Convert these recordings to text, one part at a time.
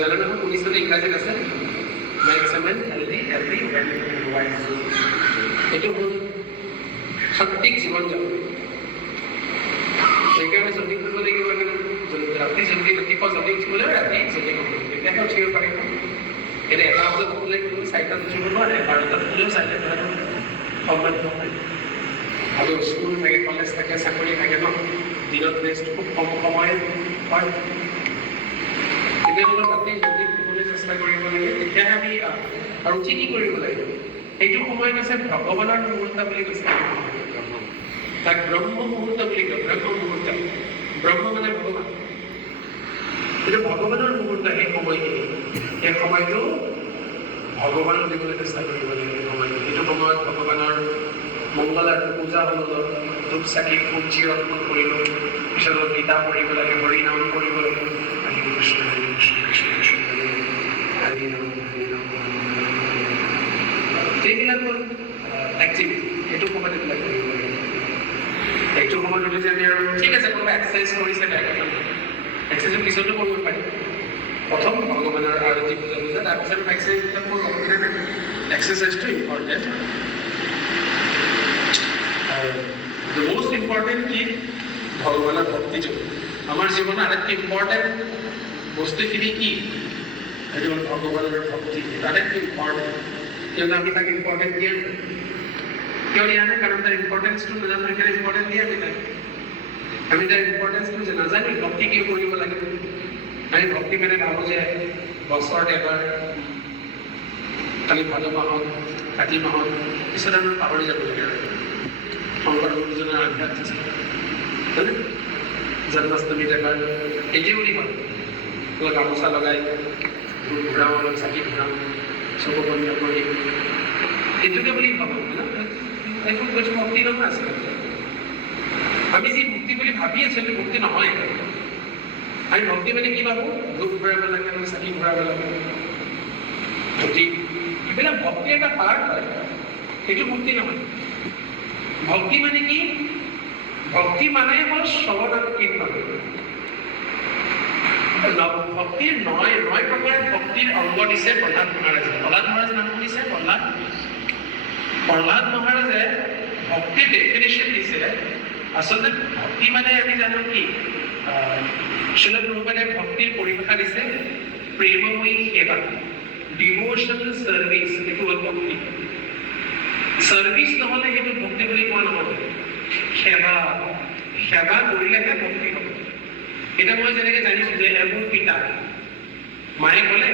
জানো নহয় শুনিছনে ইংৰাজীত আছে makes a man healthy healthy and wise. এইটো হ'ল সঠিক জীৱন যাপন। সেইকাৰণে জল্দি কৰিব লাগিব, ৰাতি জল্দি ৰাতিপুৱা জল্দি উঠিবলৈ ৰাতি জল্দি কৰিব লাগিব, তেতিয়াহে উঠিব পাৰিব। এতিয়া 1টা বজাত উঠিলে কোনো 4টাত উঠিব নোৱাৰে, 12টাত উঠিলেও 4টাত সময় নহয়। আৰু স্কুল থাকে, কলেজ থাকে, চাকৰি থাকে ন, দিনত ৰেষ্ট খুব কম সময় হয়। তেতিয়াহ'লে ৰাতি জল্দি শুবলৈ চেষ্টা কৰিব লাগে, তেতিয়াহে আমি আৰু উঠি কি কৰিব লাগে, সেইটো সময়ত আছে ভগৱানৰ মুহূৰ্ত বুলি কৈছে। তাক ব্ৰহ্ম মুহূৰ্ত বুলি কয়, ব্ৰহ্ম মুহূৰ্ত। ব্ৰহ্ম মানে ভগৱান, এইটো ভগৱানৰ মুহূৰ্ত। সেই সময়খিনি, সেই সময়টো ভগৱানক দিবলৈ চেষ্টা কৰিব লাগে। এইটো সময়ত ভগৱানৰ মংগল আৰু পূজা হ'ল, ধূপ চাকি ফুলচি অৰ্পণ কৰিলোঁ, পিছত গীতা পঢ়িব লাগে, হৰি নাম কৰিব লাগে, হৰি কৃষ্ণ হৰি কৃষ্ণ কৃষ্ণ কৃষ্ণ হৰি নাম হৰি নাম, এইবিলাক হ'ল এক্টিভিটি। এইটো সময়ত এইবিলাক কৰিব লাগে। এইটো সময়ত যদি আমি আৰু ঠিক আছে কোনোবা এক্সাৰচাইজ কৰিছে, এক্সাৰচাইজৰ পিছতো কৰিব পাৰি। প্ৰথম ভগৱানৰ আৰতি পূজা পূজা, তাৰপিছত এক্সাৰচাইজ কৰিব অসুবিধা নাই। এক্সাৰচাইজটো ইম্পৰ্টেণ্ট। The most important কি ভগৱানৰ ভক্তি যোগ। আমাৰ জীৱনৰ আটাইতকৈ ইম্পৰ্টেণ্ট বস্তুখিনি কি, সেইটো হ'ল ভগৱানৰ ভক্তি। আটাইতকৈ ইম্পৰ্টেণ্ট, কিয়নো আমি তাক ইম্পৰ্টেণ্ট দিয়া নাই। কিয় দিয়া নাই? কাৰণ তাৰ ইম্পৰ্টেঞ্চটো নাজানো, সেইকাৰণে ইম্পৰ্টেণ্ট দিয়া নাই। আমি তাৰ ইম্পৰ্টেঞ্চটো যে নাজানো, ভক্তি কিয় কৰিব লাগে। আমি ভক্তি মানে ভাবোঁ যে বছৰত এবাৰ, খালি ভাদ মাহত, কাতি মাহত, পিছত আমি পাহৰি যাব লাগে। শংকৰ গুৰুজনাৰ আধ্যাত্ম হয়নে, জন্মাষ্টমীত এবাৰ একে বুলি কয়, অলপ গামোচা লগাই ঘূৰাওঁ, অলপ চাকি ঘূৰাওঁ, চকু বন্ধ কৰি, এইটোকে বুলি ভাবোঁ। এইখন কৈছোঁ ভক্তি নহয় আছিলে। আমি যি ভক্তি বুলি ভাবি আছিলোঁ, ভক্তি নহয়। আমি ভক্তি মানে কি ভাবোঁ, ধূপ ঘূৰাব লাগে, চাকি ঘূৰাব লাগে, ভক্তি এইবিলাক ভক্তিৰ এটা পাৰ্ট হয়, সেইটো ভক্তি নহয়। ভক্তি মানে কি? ভক্তি মানে হ'ল শ্ৰৱণ আৰু কীৰ্তন। ভক্তিৰ 9 প্ৰকাৰৰ ভক্তিৰ অংগ দিছে প্ৰহ্লাদ মহাৰাজে। প্ৰহ্লাদ মহাৰাজৰ নাম শুনিছে? প্ৰহ্লাদ মহাৰাজে ভক্তিৰ ডেফিনেশ্যন দিছে। আচলতে ভক্তি মানে আমি জানো কি, শ্ৰীল প্ৰভুপাদে ভক্তিৰ পৰিভাষা দিছে প্ৰেমময়ী সেৱা, ডিভোশনেল চাৰ্ভিচ। সেইটো হ'ল ভক্তি। চাৰ্ভিচ নহ'লে সেইটো ভক্তি বুলি কোৱা নহ'ব। সেৱা কৰিলেহে ভক্তি হ'ব। এতিয়া মই যেনেকৈ জানিছোঁ যে মোৰ পিতা, মায়ে ক'লে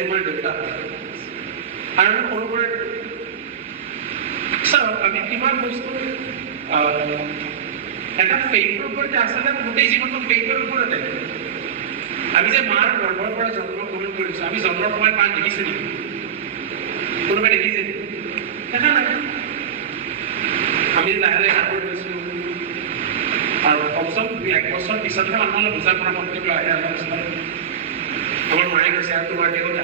তোমাৰ দেউতা, আৰু সৰু পৰা চাওক আমি কিমান বস্তু এটা ফেইথৰ ওপৰতে, আচলতে গোটেই জীৱনটো ফেইথৰ ওপৰতে। আমি যে মাৰ গৰ্ভৰ পৰা জন্মগ্ৰহণ কৰিছোঁ, আমি জন্মৰ সময়ত মাক দেখিছোঁ নেকি? কোনোবাই দেখিছে নেকি? দেখা নাই। আমি লাহে লাহে কাপোৰ লৈছোঁ, আৰু কমচম 1 বছৰ পিছতহে মানুহলৈ বুজা পৰা শক্তিটো আহে। আমাৰ মায়ে কৈছে আৰু তোমাৰ দেউতা,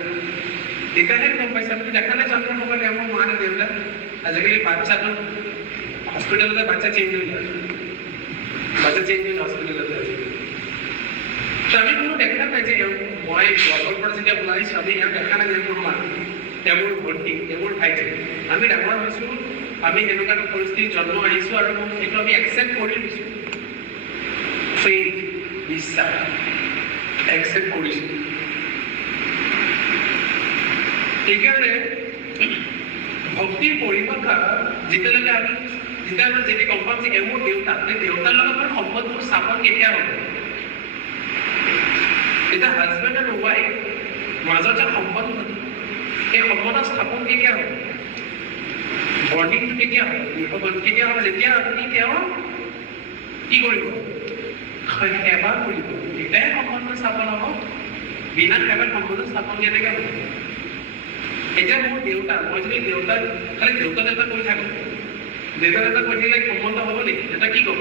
তেতিয়াহে গম পাইছে। আপুনি দেখা নাই জন্মৰ সময়ত আমাৰ মা নে দেউতা? আজিকালি বাচ্চাটো হস্পিটেলতে বাচ্চা চেঞ্জ হৈ যায়, বাচ্চা চেঞ্জ হৈ হস্পিটেলতে আজিকালি। আমি কোনো দেখা নাই যে মই গৰ্ভৰ পৰা যেতিয়া ওলাইছোঁ, আমি ইয়াক দেখা নাই যে মোৰ মা, মোৰ ভণ্টি, মোৰ ভাইটি। আমি ডাঙৰ হৈছোঁ, আমি এনেকুৱা এটা পৰিস্থিতিত জন্ম আহিছোঁ, আৰু সেইটো আমি একচেপ্ট কৰি দিছোঁ। ফেইথ, বিশ্বাস একচেপ্ট কৰিছোঁ। সেইকাৰণে ভক্তিৰ পৰিভাষা যেতিয়ালৈকে আমি যেতিয়া গম পাম যে মোৰ দেউতা, দেউতাৰ লগত মোৰ সম্বন্ধবোৰ স্থাপন কেতিয়া হ'ব। এতিয়া হাজবেণ্ড আৰু ৱাইফ মাজত যে সম্বন্ধ, সেই সম্বন্ধ স্থাপন কেতিয়া হ'ব, বৰ্ণিংটো কেতিয়া হ'ব, কেতিয়া হ'ব, যেতিয়া আপুনি তেওঁ কি কৰিব, সেৱা কৰিব, তেতিয়াহে সম্বন্ধ স্থাপন হ'ব। বিনা সেৱাত সম্বন্ধ স্থাপন কেনেকৈ হ'ব? এতিয়া মোৰ দেউতা, মই যদি দেউতাক খালি দেউতা কৈ থাকোঁ, দেউতা কৈ থাকিলে সম্বন্ধ হ'ব নেকি? দেউতা কি ক'ব?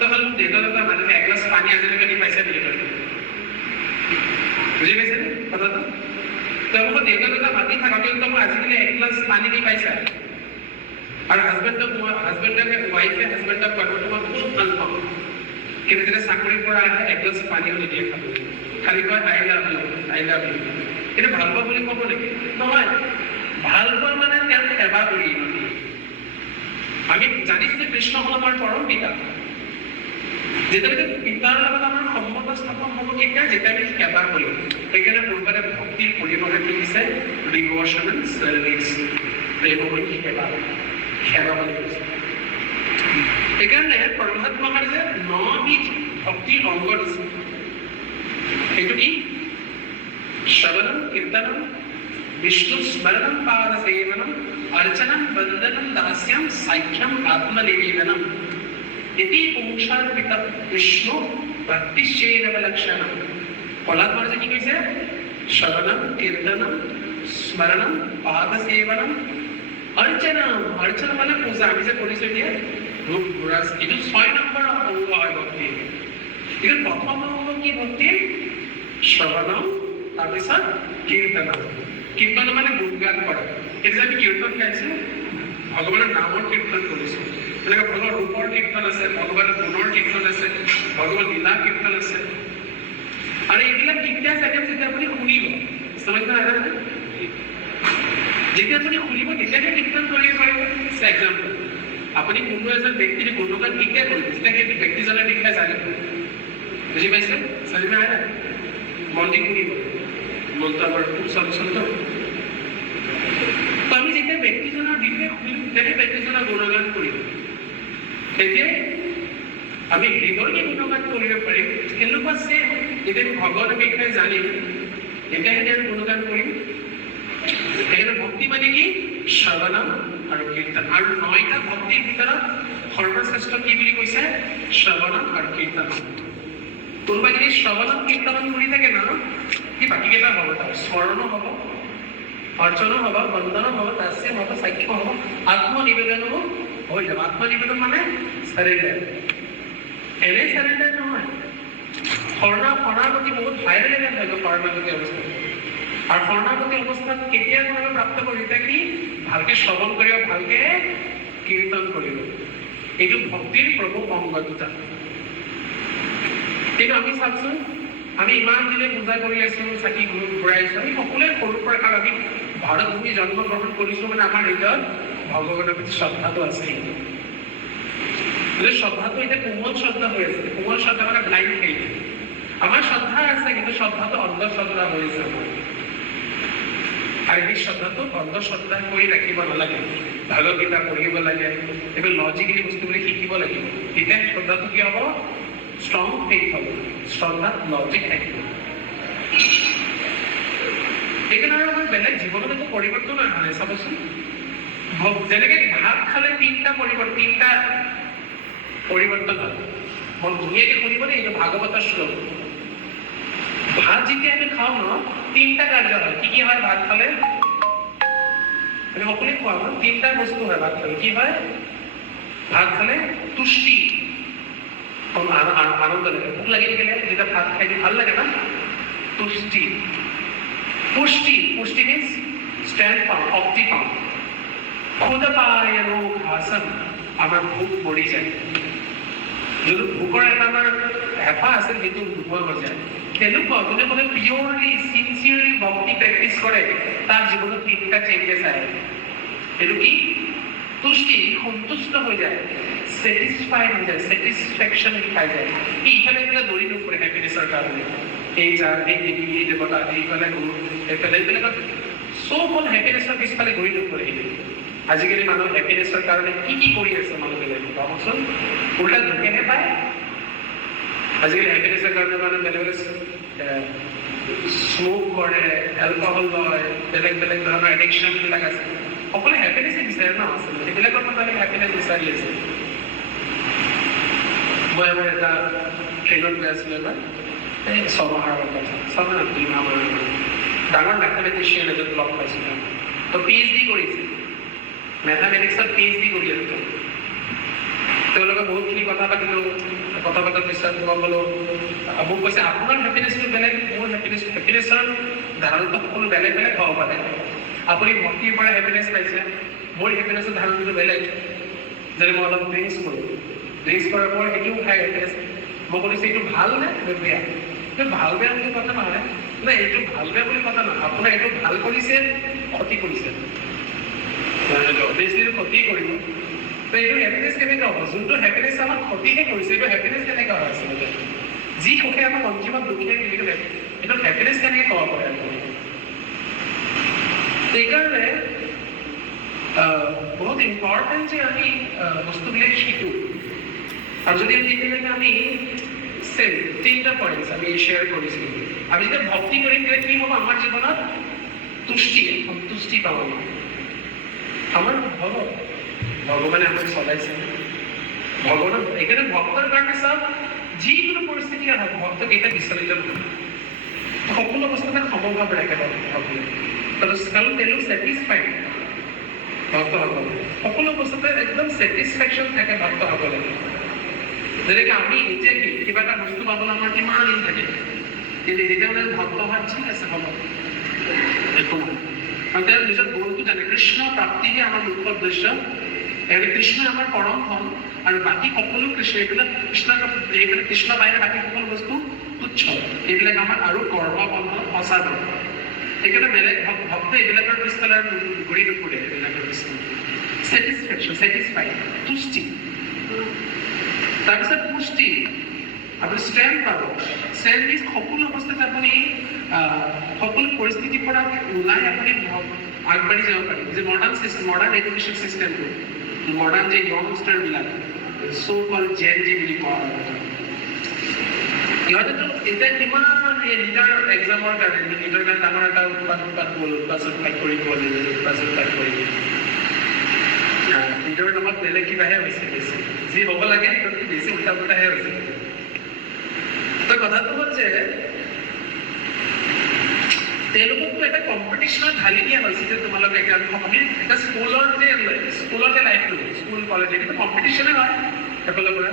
তখন মোক দেউতা মানুহে 1 গিলাচ পানী আজিলৈকে দি পাইছে বুলি কয়। বুজি পাইছেনে কথাটো? তেওঁলোকৰ দেউতা মাতি থাকোঁতে মই আজিকালি 1 গিলাচ পানী দি পাইছা। আৰু হাজবেণ্ডক ৱাইফে হাজবেণ্ডক কয়, মই তোমাক খুব ভাল পাওঁ, কিন্তু যেতিয়া চাকৰিৰ পৰা আহে 1 গিলাচ পানীও নিদিয়ে খাবলৈ। খালি কয় I love you, I love you. কিন্তু ভাল পোৱা বুলি ক'ব নেকি? নহয়। ভাল পোৱা মানে তেওঁক সেৱা কৰি। আমি জানিছো যে কৃষ্ণ হ'ল আমাৰ পৰম পিতা। যেতিয়ালৈকে পিতাৰ লগত আমাৰ সম্বন্ধ স্থাপন হ'ব কেতিয়া? যেতিয়া আমি সেৱা কৰিম। সেইকাৰণে পূৰ্বতে ভক্তিৰ পৰিভাষা কি দিছে? ডিভ'শ্যন এণ্ড চাৰ্ভিচ। প্ৰেম কৰি সেৱা, সেৱা বুলি কৈছে। সেইকাৰণে প্ৰহ্লাদ মহাৰাজে 9বিধ ভক্তিৰ অংগ দিছে। সেইটো কি? শ্ৰৱণম, কীৰ্তনম, বিষ্ণু স্মৰণম, পাদ সেৱনম, অৰ্চনম, বন্দনম, দাস্যম, সাখ্যম, আত্মনিবেদনম। এটি পুংসাৰ্পিত বিষ্ণু ভক্তিশ্চেদৱ লক্ষণম। প্ৰহ্লাদ মহাৰাজে কি কৈছে? শ্ৰৱণম, কীৰ্তনম, স্মৰণম, পাদ সেৱনম, অৰ্চনম। অৰ্চনা মানে পূজা। আমি যে কৰিছো এতিয়া ৰূপ ঘোঁৰাজ, এইটো 6 নম্বৰ অংগ হয় ভক্তি। কিন্তু প্ৰথম অংগ কি ভক্তি? শ্ৰৱণম, তাৰপিছত কীৰ্তনম। কীৰ্তন মানে গুণগান কৰা। এতিয়া আমি কীৰ্তন গাইছো, ভগৱানৰ নামৰ কীৰ্তন কৰিছো। এনেকৈ ভগৱানৰ ৰূপৰ কীৰ্তন আছে, ভগৱানৰ গুণৰ কীৰ্তন আছে, ভগৱান লীলা কীৰ্তন আছে। আৰু এইবিলাক কেতিয়া চাগে? যেতিয়া আপুনি শুনিব। যেতিয়া আপুনি শুনিব তেতিয়াহে কীৰ্তন কৰিব পাৰিব। এক্সাম্পল, আপুনি কোনো এজন ব্যক্তিৰ গুণগান কেতিয়া কৰিব? যেতিয়া সেই ব্যক্তিজনৰ বিষয়ে জানিব। বুজি পাইছে? চালিমা আহে মন্দিৰ শুনিব, মনটো আমাৰ খুব চঞ্চল। আমি যেতিয়া ব্যক্তিজনৰ বিষয়ে শুনিম তেতিয়াহে ব্যক্তিজনৰ গুণগান কৰিম। তেতিয়া আমি হৃদয়কে গুণগান কৰিব পাৰিম। কেনেকুৱা চেম যেতিয়া ভগৱানৰ বিষয়ে জানিম তেতিয়াহে আমি গুণগান কৰিম। সেইকাৰণে ভক্তি মানে কি? শ্ৰৱণম আৰু কীৰ্তন। আৰু 9টা ভক্তিৰ ভিতৰত সৰ্বশ্ৰেষ্ঠ কি বুলি কৈছে? শ্ৰৱণম আৰু কীৰ্তন। কোনোবাই যদি শ্ৰৱণম কীৰ্তন কৰি থাকে ন, কি বাকীকেইটা হ'ব? তাৰ স্মৰণো হ'ব, অৰ্চনো হ'ব, বন্দনো হ'ব, দাস্যম হ'ব, সাখ্য হ'ব, আত্মনিবেদনো হৈ যাব। আত্মনিবেদন মানে চাৰেণ্ডাৰ। এনে চাৰেণ্ডাৰ নহয়। শৰণাগতি বহুত ভাইৰেল ইভেণ্ট হৈ গ'ল শৰণাগতি অৱস্থাত। আৰু শৰণাগতি অৱস্থাত কেতিয়া কোনোবাই প্ৰাপ্ত কৰিব? এতিয়া কি? ভালকে শ্ৰৱণ কৰিব, ভালকে কীৰ্তন কৰিব। এইটো ভক্তিৰ প্ৰমুখ অংগ দুটা। কিন্তু আমি চাওকচোন, আমি ইমান দিনে পূজা কৰি আছো, চাকি ঘূৰাইছো। আমি সকলোৱে সৰুৰ পৰা, কাৰণ আমি ভাৰত ভূমি জন্মগ্ৰহণ কৰিছো মানে আমাৰ হৃদয়ত ভগৱানৰ প্ৰতি শ্ৰদ্ধাটো আছে। শ্ৰদ্ধাটো এতিয়া কোমল শ্ৰদ্ধা হৈ আছে। কোমল শ্ৰদ্ধা মানে ব্লাইণ্ড ফেইথ। আমাৰ শ্ৰদ্ধা আছে, কিন্তু শ্ৰদ্ধাটো অন্ধশ্ৰদ্ধা হৈ আছে। আৰু এই শ্ৰদ্ধাটো অন্ধশ্ৰদ্ধা কৰি ৰাখিব নালাগে। ভাগৱত গীতা পঢ়িব লাগে, এইবোৰ লজিকেলি বস্তুবোৰ শিকিব লাগিব। তেতিয়া শ্ৰদ্ধাটো কি হ'ব? ষ্ট্ৰং ফেইথ হ'ব। শ্ৰদ্ধাত লজিক থাকিব। সেইকাৰণে আৰু আমাৰ বেলেগ জীৱনত একো পৰিৱৰ্তন অহা নাই। চাবচোন, যেনেকে ভাত খালে 3টা পৰিৱৰ্তন হয়। মই ধুনীয়াকে শুনিব দেই, এইটো ভাগৱতৰ শ্লোক। ভাত যেতিয়া আমি খাওঁ ন, 3টা কাৰ্য হয়। কি কি হয় ভাত খালে? আমি সকলোৱে খোৱা ন, 3টা বস্তু হয় ভাত খালে। কি হয়? ভাত খালে তুষ্টি, আনন্দ লাগে। ভোক লাগি থাকিলে যেতিয়া ভাত খাই দি ভাল লাগে না, তুষ্টি। পুষ্টি, পুষ্টি মিন্স স্ট্ৰেংথ পাওঁ, শক্তি পাওঁ। ক্ষুধা পায় আৰু ভাষণ, আমাৰ ভোক মৰি যায়। যদি ভোকৰ এটা আমাৰ হেঁপাহ আছে, সেইটো নোহোৱা হৈ যায়। তেনেকুৱা যোনে মানে পিয়ৰলি চিনচিয়াৰলি ভক্তি প্ৰেক্টিচ কৰে, তাৰ জীৱনত 3টা চেঞ্জেছ আহে। এইটো কি? তুষ্টি, সন্তুষ্ট হৈ যায়, ছেটিছফাইড হৈ যায়, ছেটিছফেকশ্যন পাই যায়। ইফালে ইফালে দৌৰি নুফুৰে হেপিনেছৰ কাৰণে। এই যাৰ, এই দেৱী, এই দেৱতা, এইফালে গুৰু, এইফালে চব হ'ল হেপিনেছৰ পিছফালে ঘূৰি নুফুৰে। আজিকালি মানুহ হেপিনেছৰ কাৰণে কি কৰি আছে মানুহবিলাকে ভাবকচোন। উল্টা দুখেহে পায়। আজিকালি হেপিনেছৰ কাৰণে মানে বেলেগ স্মোক কৰে, এলকহল লয়, বেলেগ বেলেগ ধৰণৰ এডিকশ্যনবিলাক আছে। সকলোৱে হেপিনেছে বিচাৰে ন, আচলতে সেইবিলাকৰ মানে হেপিনেছ বিচাৰি আছে। মই এবাৰ এটা ট্ৰেইনত গৈ আছিলোঁ এবাৰ, এই 6 মাহৰ আগত কথা, 6 মাহ 2 মাহ মান ডাঙৰ মেথামেটিচিয়ান এজন লগ পাইছিলোঁ। তো PhD কৰিছে, মেথামেটিক্সত PhD কৰি আছে। তেওঁলোকে বহুতখিনি কথা পাতিলোঁ। কথা পতাৰ পিছত মই বোলো, মোক কৈছে আপোনাৰ হেপিনেছটো বেলেগ, মোৰ হেপিনেছৰ ধাৰণাটো সকলো বেলেগ বেলেগ হ'ব পাৰে। আপুনি ভক্তিৰ পৰা হেপিনেছ পাইছে, মোৰ হেপিনেছৰ ধাৰণাটো বেলেগ। যদি মই অলপ ড্ৰিংকছ কৰোঁ, ড্ৰিংকছ কৰাৰ পৰা সেইটোও খাই হেপিনেছ। মই কৈছোঁ এইটো ভাল নে বেয়া? ভাল বেয়া বুলি কথা নহয়, না এইটো ভাল বেয়া বুলি কথা নহয়, আপোনাৰ এইটো ভাল কৰিছে, ক্ষতি কৰিছে, বেছি ক্ষতি কৰিব। তো এইটো হেপিনেছ কেনেকুৱা হ'ব? যোনটো হেপিনেছ আমাক ক্ষতিহে কৰিছে, এইটো হেপিনেছ কেনেকুৱা হয় আচলতে? যি সুখে আমাক অন্তিমত দুখে এইটো হেপিনেছ কেনেকৈ ক'ব পাৰে আপুনি? সেইকাৰণে বহুত ইম্পৰ্টেণ্ট যে আমি বস্তুবিলাক শিকোঁ। আৰু যদি এতিয়ালৈকে আমি তিনিটা পইণ্টছ আমি শ্বেয়াৰ কৰিছিলোঁ, আমি যেতিয়া ভক্তি কৰিম তেতিয়া কি হ'ব? আমাৰ জীৱনত সন্তুষ্টি পাব। আমাৰ ভগৱানে আমাক চলাইছে, ভগৱানৰ এইকাৰণে ভক্তৰ কাৰণে চব যিকোনো পৰিস্থিতি আহক ভক্ত কেতিয়া বিচলিত নহয়, সকলো বস্তুতে সমভাৱ ৰাখে ভক্তসকলে, তেওঁলোক ছেটিছফাইড ভক্তসকলে, সকলো বস্তুতে একদম ছেটিছফেকশ্যন থাকে ভক্তসকলে। যেনেকে আমি এতিয়া কিবা এটা বস্তু পাবলৈ আমাৰ কিমান দিন থাকে, কিন্তু যেতিয়া মানে ভক্ত হয় ঠিক আছে হ'ব একো নহয়, কাৰণ তেওঁ নিজৰ গ'লটো জানে, কৃষ্ণ প্ৰাপ্তিহে আমাৰ মুখ্য উদ্দেশ্য, কৃষ্ণ আমাৰ পৰম ফল, আৰু বাকী সকলো কৃষ্ণ এইবিলাক কৃষ্ণ বাহিৰে বাকী সকলো বস্তু তুচ্ছ, এইবিলাক আমাৰ আৰু কৰ্মবন্ধ সঁচা ধৰ্ম। সেইকাৰণে বেলেগ ভক্ত এইবিলাকৰ পিছফালে ঘূৰি নুফুৰে, এইবিলাকৰ পিছফালে ছেটিছফাইড, তুষ্টি। তাৰপিছত পুষ্টি, আপুনি ষ্ট্ৰেংথ পাব। ষ্ট্ৰেংথ ইজ সকলো অৱস্থাত আপুনি সকলো পৰিস্থিতিৰ পৰা ওলাই আপুনি আগবাঢ়ি যাব পাৰিব। যে মডাৰ্ণ এডুকেশ্যন চিষ্টেমটো, মডাৰ্ণ যে য়ংষ্টাৰবিলাক চ' কল জেন জি বুলি কোৱা হয়, সিহঁতেতো এতিয়া কিমান এই লিটাৰ এক্সামৰ কাৰণে লিটাৰ কাৰণে ডাঙৰ এটা উৎপাত কৰিব লিটাৰ নামত বেলেগ কিবাহে হৈছে, বেছি যি হ'ব লাগে বেছি উল্টা পুল্টাহে হৈছে। তো কথাটো হ'ল যে তেওঁলোককতো এটা কম্পিটিশ্যনত ঢালি দিয়া হৈছে যে তোমালোকে আমি এটা স্কুলৰ যে লাইফটো, স্কুল কলেজ এইটো কম্পিটিশ্যনে হয় সকলোৰে পৰা।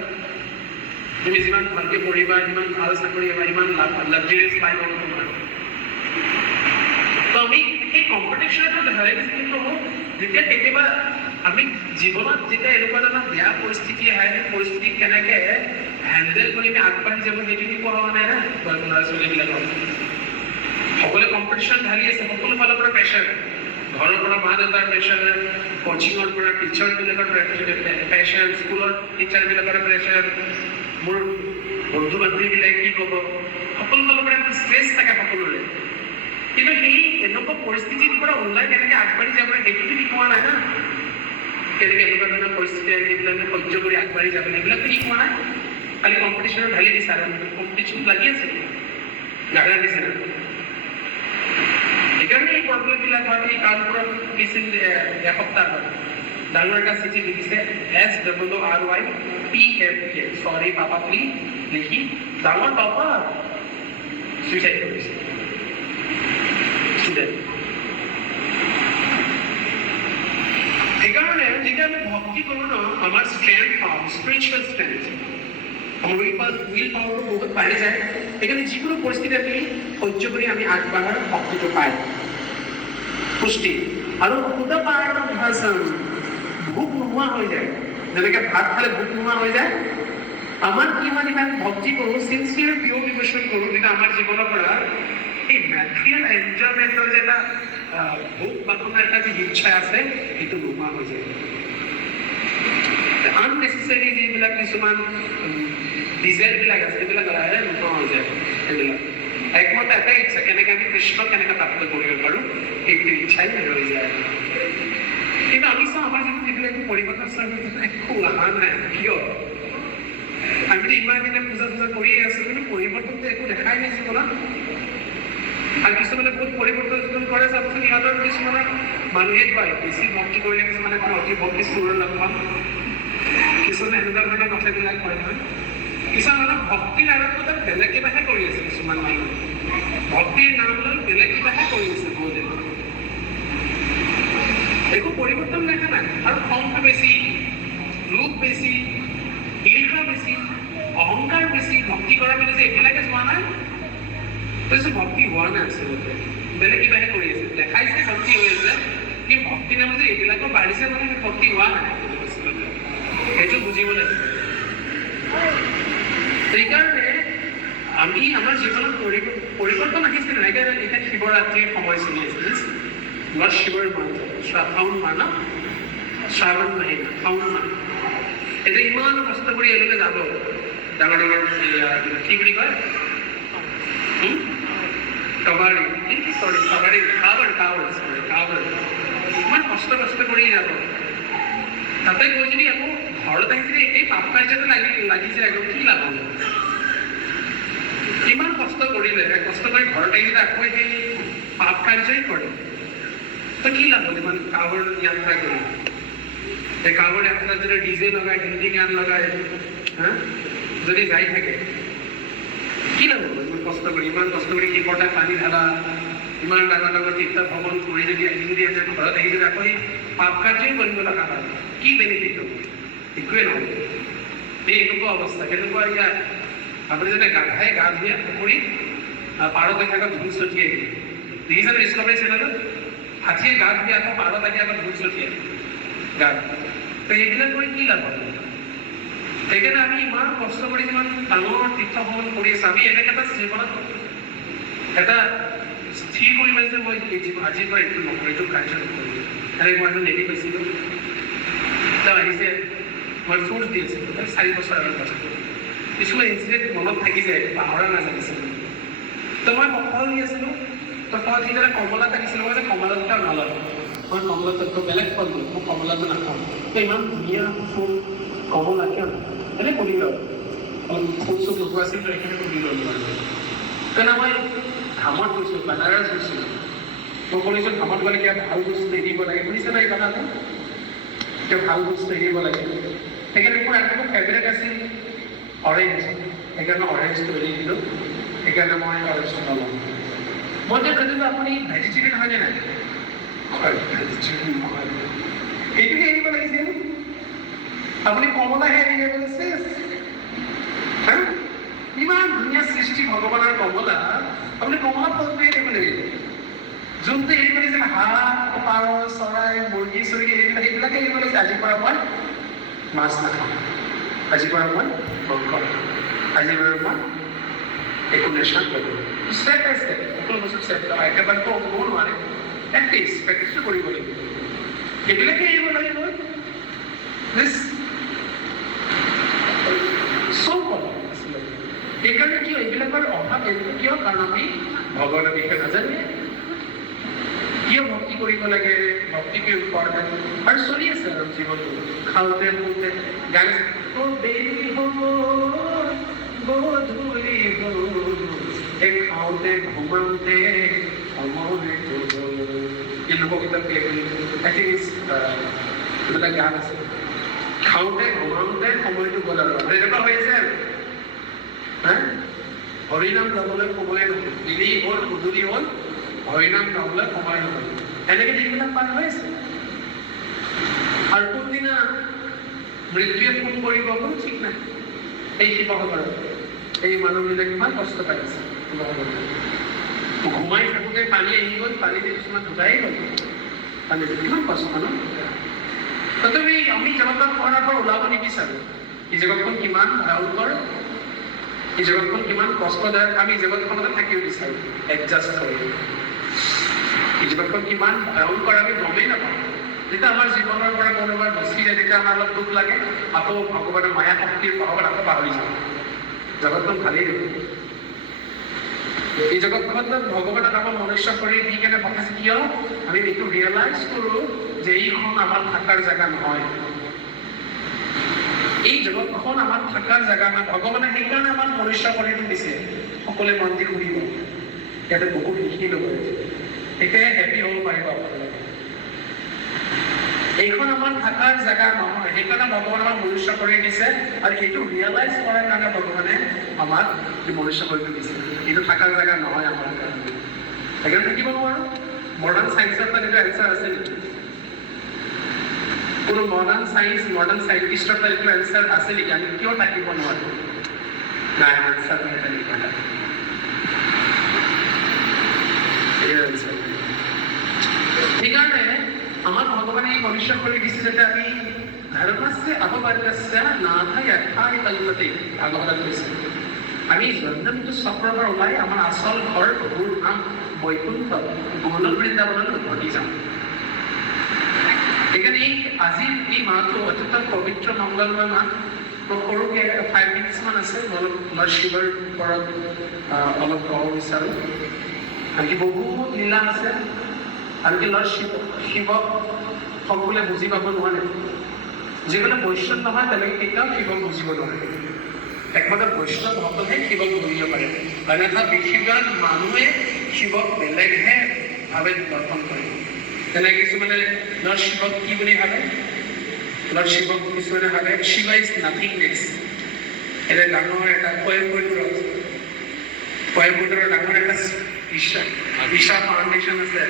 তুমি যিমান ভালকে পঢ়িবা, সিমান ভাল চাকৰি পাবা, সিমান লাক্সাৰিয়াছ লাইফ হ'ব তোমাৰ। তো আমি সেই কম্পিটিশ্যনটো ঢালি দিছোঁ, কিন্তু যেতিয়া কেতিয়াবা আমি জীৱনত যেতিয়া এনেকুৱা ধৰণৰ বেয়া পৰিস্থিতি আহে, সেই পৰিস্থিতি কেনেকৈ হেণ্ডেল কৰি আমি আগবাঢ়ি যাব সেইটো পঢ়া নাই না ল'ৰা ছোৱালীবিলাকক। সকলোৱে কম্পিটিশ্যন ঢালি আছে, সকলো ফালৰ পৰা প্ৰেছাৰ, ঘৰৰ পৰা মা দেউতাৰ প্ৰেছাৰ, কোচিঙৰ পৰা টিচাৰবিলাকৰ প্ৰেছাৰ, স্কুলৰ টিচাৰবিলাকৰ প্ৰেছাৰ, মোৰ বন্ধু বান্ধৱীবিলাকে কি ক'ব, সকলো ফালৰ পৰা এখন ষ্ট্ৰেছ থাকে সকলোৰে। কিন্তু সেই এনেকুৱা পৰিস্থিতিৰ পৰা ওলাই কেনেকৈ আগবাঢ়ি যাব সেইটোতো শিকোৱা নাই না। কেনেকৈ এনেকুৱা ধৰণৰ পৰিস্থিতি এইবিলাক সহ্য কৰি আগবাঢ়ি যাব এইবিলাকতো শিকোৱা নাই, খালি কম্পিটিশ্যনত ঢালি দিছে আৰু কম্পিটিশ্যন লাগি আছে গাড়া দিছে না। সেইকাৰণে এই প্ৰব্লেমবিলাক হয়। এই কামবোৰত কিছু এসপ্তাহ ডাঙৰ এটা চিঠি লিখিছে SWRYPFK, চৰি পাপা প্লিজ লিখি ডাঙৰ পাপা চুইচাইড কৰিছে ষ্টুডেণ্ট। সেইকাৰণে যেতিয়া আমি ভক্তি কৰোঁ ন, আমাৰ ষ্ট্ৰেংথ পাওঁ, স্পিৰিচুৱেল ষ্ট্ৰেংথ, উইল পাৱাৰটো বহুত বাঢ়ি যায়। সেইকাৰণে যিকোনো পৰিস্থিতি আমি সহ্য কৰি আমি আগবঢ়াৰ শক্তিটো পায়। পুষ্টি আৰু ভোক নোহোৱা হৈ যায়, যেনেকৈ ভাত খালে ভোক নোহোৱা হৈ যায়। আমাৰ কি হয়, যেতিয়া আমি ভক্তি কৰোঁ, চিনচিয়াৰ পিয়ৰ ডিভ'শ্যন কৰোঁ, তেতিয়া আমাৰ জীৱনৰ পৰা এই মেটেৰিয়েল এনজয়মেণ্টৰ যে এটা ভোক বা কোনো এটা যে ইচ্ছা আছে সেইটো নোহোৱা হৈ যায়। আননেচেচাৰী যিবিলাক কিছুমান ডিজায়াৰবিলাক আছে সেইবিলাক নোহোৱা হৈ যায়। সেইবিলাক একমাত্ৰ এটাই ইচ্ছা, কেনেকৈ আমি কৃষ্ণক কেনেকৈ প্ৰাপ্ত কৰিব পাৰোঁ সেইটো ইচ্ছাই ৰৈ যায়। কিন্তু আমি চাওঁ আমাৰ জীৱনত এইবিলাক একো পৰিৱৰ্তন একো অহা নাই। কিয়? আমিতো ইমান দিনে পূজা কৰিয়ে আছোঁ, কিন্তু পৰিৱৰ্তনটো একো দেখাই নাই জীৱনত। আৰু কিছুমানে বহুত পৰিৱৰ্তন কৰে, চাবচোন সিহঁতৰ কিছুমানৰ মানুহে কয় বেছি ভক্তি কৰিলে কিছুমানে কয় অতি ভক্তি চোৰৰ লক্ষণ, কিছুমানে এনেকুৱা ধৰণৰ কথাবিলাক কয় নহয়। কিছুমান মানুহ ভক্তিৰ আৰম্ভত বেলেগ কিবাহে কৰি আছে, কিছুমান মানুহ ভক্তিৰ নাম লৈ বেলেগ কিবাহে কৰি আছে বহুতে, একো পৰিৱৰ্তন দেখা নাই। আৰু খংটো বেছি, লোভ বেছি, ঈৰ্ষা বেছি, অহংকাৰ বেছি, ভক্তি কৰা বুলি যে এইবিলাকে যোৱা নাই, ভক্তি হোৱা নাই আচলতে, বেলেগ কিবাহে কৰি আছে, দেখাইছে ভক্তি হৈ আছে, কিন্তু ভক্তি নাম যে এইবিলাকো বাঢ়িছে মানে ভক্তি হোৱা নাই আচলতে, সেইটো বুজিব লাগিব। সেইকাৰণে আমি আমাৰ জীৱনত পৰিৱৰ্তন আহিছিল এনেকৈ এতিয়া শিৱৰাত্ৰিৰ সময় চলি আছিল লৰ্ড শিৱৰ শাওণ মাহ ন শ্ৰাৱণ মহিনা শাওণ মাহ এতিয়া ইমান কষ্ট কৰি এলৈকে যাব ডাঙৰ ডাঙৰ কি বুলি কয় কাবাৰী ইমান কষ্ট কৰি যাব তাতে গৈ যদি আকৌ ঘৰত আহিছিলে এই পাপ কাৰ্যতে লাগিছে একদম কি লাভ হ'ব কিমান কষ্ট কৰিলে কষ্ট কৰি ঘৰত আহিলে আকৌ সেই পাপ কাৰ্যই কৰে তো কি লাভ হ'ল ইমান কাৱৰ যাত্ৰা কৰি এই কাৱৰ যাত্ৰাত যদি ডিজে লগায় হিন্দী গান লগায় যদি যাই থাকে কি লাভ হ'ব ইমান কষ্ট কৰি শিৱটা পানী ঢালা ইমান ডাঙৰ ডাঙৰ তীৰ্থ ভ্ৰমণ কৰি যদি যদি আছে ঘৰত আহি যদি আকৌ পাপ কাৰ্যই কৰিব লগা হয় কি বেনিফিট হ'ব একোৱে নহ'ব এই এনেকুৱা অৱস্থা কেনেকুৱা ইয়াত আপুনি যদি গাধাই গা ধুৱে পুখুৰীত পাৰত দেখা ধূল ছটিয়াই দিয়ে দেখিছে ডিস্কভাৰী চেনেলত হাতীয়ে গা ধুৱে আকৌ পাৰত আহি আকৌ ধূল ছটিয়াই গাত তো এইবিলাক কৰি কি লাভ হ'ব সেইকাৰণে আমি ইমান কষ্ট কৰি যিমান ডাঙৰ তীৰ্থ ভ্ৰমণ কৰি আছোঁ আমি এনেকৈ এটা জীৱনত এটা স্থিৰ কৰি পাইছে মই আজিৰ পৰা এইটো নকৰোঁ এইটো কাৰ্য নকৰোঁ এনেকৈ মই এজন লেডি পাইছিলোঁ তেওঁ আহিছে মই ফোৰ্চ দি আছিলোঁ 4 বছৰ আগৰ কথা কিছুমান ইনচিডেণ্ট মনত থাকি যায় পাহৰা নাজানিছিলোঁ তো মই সফল দি আছিলোঁ তো তই যিদৰে কমলা থাকিছিলোঁ মই যে কমলা দুটা নলওঁ মই কমলাটো বেলেগ ফল দিওঁ মই কমলাটো নাখাওঁ তো ইমান ধুনীয়া ফুল কমলা কিয় এনেই কৰি লওঁ ফুল চুল লগোৱা আছিল এইখিনি কৰি ল'লোঁ কাৰণ মই ধামত গৈছোঁ বানাৰস গৈছোঁ মই শুনিছোঁ ধামত গ'লে কিবা ভাল বস্তু এৰিব লাগে শুনিছে না এই কথাটো কিবা ভাল বস্তু এৰিব লাগে সেইকাৰণে মোৰ একদম ফেভৰেট আছিল অৰেঞ্জ সেইকাৰণে অৰেঞ্জটো এৰি দিলোঁ সেইকাৰণে মই অৰেঞ্জটো নলওঁ মই যে কৈছিলোঁ আপুনি ভেজিটেৰিয়ান হয়নে নাই ভেজিটেৰিয়ান নহয় এইটোকে এৰিব লাগিছিল আপুনি কমলাহে এৰি গৈছে ইমান ধুনীয়া সৃষ্টি ভগৱানৰ কমলা আপুনি কমলা ফলটো এৰিব লাগিব যোনটো এৰিব লাগিছিল হাঁহ পাৰ চৰাই মুৰ্গী চুৰ্গী এইবিলাকে এৰিব লাগিছিল আজিৰ পৰা মই মাছ নাখাওঁ আজিৰ পৰা মই মাংস আজিৰ পৰা মই একো নেশা কৰোঁ ষ্টেপ বাই ষ্টেপ সকলো বস্তু ষ্টেপ একেবাৰেতো হ'বও নোৱাৰে প্ৰেক্টিছটো কৰিব লাগিব এইবিলাকে এৰিব লাগিব সেইকাৰণে কিয় এইবিলাকৰ অভাৱ এনেকুৱা কিয় কাৰণ আমি ভগৱানৰ বিষয়ে নাজানে কিয় ভক্তি কৰিব লাগে ভক্তিকে ইম্পৰ্টেণ্ট আৰু চলি আছে আৰু জীৱনটো খাওঁতে শুওঁতে গান এই খাওঁতে ঘুমাওঁতে এই লোকগীতক এইবিলাক গান আছে খাওঁতে ঘুমাওঁতে সময়টো গ'ল আৰু এনেকুৱা হৈ আছে হৰিনাম ল'বলৈ সময় নহ'ল দিলি হ'ল গধূলি হ'ল হৰিনাম ল'বলৈ সময় নহ'ল এনেকৈ দিনবিলাক পাৰ হৈ আছে আৰু কোনদিনা মৃত্যুৱে ফোন কৰিব কোনো ঠিক নাই এই শিৱসাগৰত এই মানুহবিলাক ইমান কষ্ট পাই আছে ঘুমাই থাকোঁতে পানী আহি গ'ল পানীতে কিছুমান ঢুকাই গ'ল পানীতে কিমান কষ্ট মানুহ তথাপি আমি জগতখন কৰাৰ পৰা ওলাব নিবিচাৰোঁ এই জগতখন কিমান ভয়ংকৰ এই জগতখন কিমান কষ্টদায়ক আমি জগতখনতে থাকিব বিচাৰোঁ এডজাষ্ট কৰি এই জগতখন কিমান ভয়ংকৰ আমি গমেই নাপাওঁ যেতিয়া আমাৰ জীৱনৰ পৰা কোনোবাৰ গুচি যায় তেতিয়া আমাৰ অলপ দুখ লাগে আকৌ ভগৱানৰ মায়া শক্তিৰ প্ৰভাৱত আকৌ পাহৰি যাওঁ জগতখন ভালেই দেখোঁ এই জগতখনত ভগৱানক আমাৰ মনুষ্য শৰীৰ দি কেনে পঠাইছে কিয় আমি এইটো ৰিয়েলাইজ কৰোঁ যে এইখন আমাৰ থকাৰ জেগা নহয় এই জগতখন আমাৰ থকাৰ জেগা নহয় ভগৱানে সেইকাৰণে আমাৰ মনুষ্য শৰীৰটো দিছে সকলোৱে মন দি শুনিব ইয়াতে বহুত লিখি ল'ব তেতিয়াহে হেপী হ'ব পাৰিব আপোনালোকে এইখন আমাৰ থকাৰ জেগা নহয় সেইকাৰণে ভগৱানে আমাক মনুষ্য শৰীৰ দিছে আৰু সেইটো ৰিয়েলাইজ কৰাৰ কাৰণে ভগৱানে আমাক মনুষ্য শৰীৰটো দিছে এইটো থকাৰ জেগা নহয় আমাৰ কাৰণে সেইকাৰণে থাকিব নোৱাৰোঁ মডাৰ্ণ চায়েন্সৰ তাত এইটো এনচাৰ আছে নেকি কোনো মডাৰ্ণ চায়েন্স মডাৰ্ণ চাইণ্টিষ্টৰ তাত এইটো এনচাৰ আছে নেকি আমি কিয় থাকিব নোৱাৰোঁ নাই এনচাৰ সেইকাৰণে আমাৰ ভগৱানে এই মনুষ্য শৰীৰ দিছে যাতে আমি ধৰ্মস্য অপবৰ্গস্য নাথ যথাই কল্পতে ভাগৱতত কৈছে আমি জন্মটো চক্ৰৰ পৰা ওলাই আমাৰ আচল ঘৰ বহু ধাম বৈকুণ্ঠ গোলক বৃন্দাবনলৈ উভতি যাওঁ। সেইকাৰণে আজিৰ এই মাহটো অত্যন্ত পবিত্ৰ মংগলময় মাহ। সৰুকৈ 5 minutes মান আছে, মই অলপ লৰ্ড শিৱৰ ওপৰত অলপ ক'ব বিচাৰোঁ। আনকি বহুত লীলা আছে, আনকি লৰ্ড শিৱক সকলোৱে বুজি পাব নোৱাৰে। যিকোনো বৈষ্ণৱ নহয় তেওঁলোকে কেতিয়াও শিৱক বুজিব নোৱাৰে। একমাত্ৰ বৈষ্ণৱ ভক্তহে শিৱক বুজিব পাৰে। অন্যথা বেছিভাগ মানুহে শিৱক বেলেগহে ভাৱে দৰ্শন কৰে। যেনে কিছুমানে লৰ্ড শিৱক কি বুলি ভাবে? লৰ্ড শিৱক কিছুমানে ভাবে শিৱ ইজ নাথিংনেছ। এটা ডাঙৰ এটা কয়েম্বুটৰৰ ডাঙৰ এটা ঈশা ফাউণ্ডেশ্যন আছে।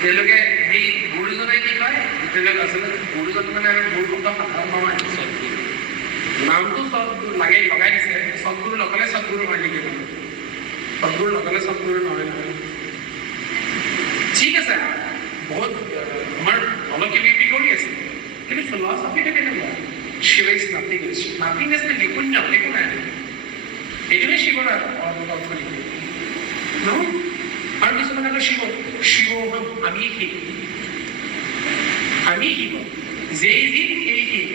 তেওঁলোকে সেই গুৰুজনে কি কয়? তেওঁলোকে আচলতে গুৰুজন মানে গুৰু শব্দ সাধাৰণ নহয়, নামটো সদগুৰু লগাই দিছে। সদগুৰু লগালে সদগুৰু হয় নেকি? সদগুৰু লগালে সদগুৰু নহয় নহয়। ঠিক আছে, বহুত আমাৰ অলপ কিবি কৰি আছে, কিন্তু ফিলচফিটো কেনেকুৱা? শিৱ ইজ নাথিংনেছ। নাথিংনেছ মানে শূন্য, একো নাই। এইটোৱে শিৱৰ অৰ্থ নেকি? নহয়। আৰু কিছুমানে কয় শিৱ আমি শিৱ, আমি শিৱ, যে জীৱ সেই শিৱ।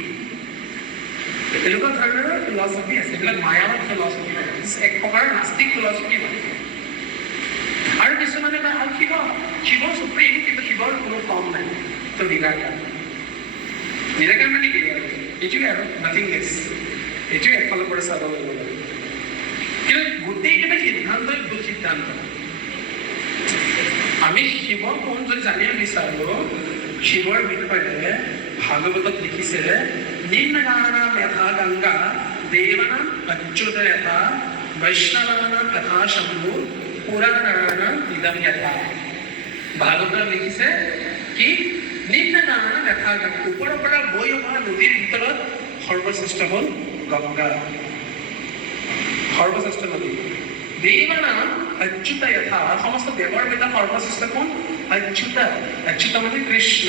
এনেকুৱা ধৰণৰ ফিলচফি আছে। এইবিলাক মায়াবাদ ফিলচফি, এক প্ৰকাৰৰ নাস্তিক ফিলচফি হয়। আৰু কিছুমানে কয় শিৱ সুপ্ৰিম, কিন্তু শিৱৰ কোনো ফৰ্ম নাই, তো নিৰাকাৰ। নিৰাকাৰ মানে কি? এইটোৱে আৰু নাথিংনেছ। এইটোৱে একফালৰ পৰা চাব লাগিব। কিন্তু গোটেইকেইটা সিদ্ধান্তই ভুল সিদ্ধান্ত। আমি শিৱ কোন যদি জানিব বিচাৰো, শিৱৰ বিষয়ে ভাগৱতত লিখিছে নিম্নগানানাম যথা গংগা দেৱানাম অচ্যুত যথা বৈষ্ণৱানাম তথা শম্ভু পুৰাণানাম ইদম যথা। ভাগৱতত লিখিছে কি নিম্নগানানাম যথা গংগা, ওপৰৰ পৰা বৈ অহা নদীৰ ভিতৰত সৰ্বশ্ৰেষ্ঠ হ'ল গংগা, সৰ্বশ্ৰেষ্ঠ নদী। দেৱানাম অচ্যুত যথা, সমস্ত দেৱৰ ভিতৰত সৰ্বশ্ৰেষ্ঠ কোন? অচ্যুত। অচ্যুত মানে কৃষ্ণ।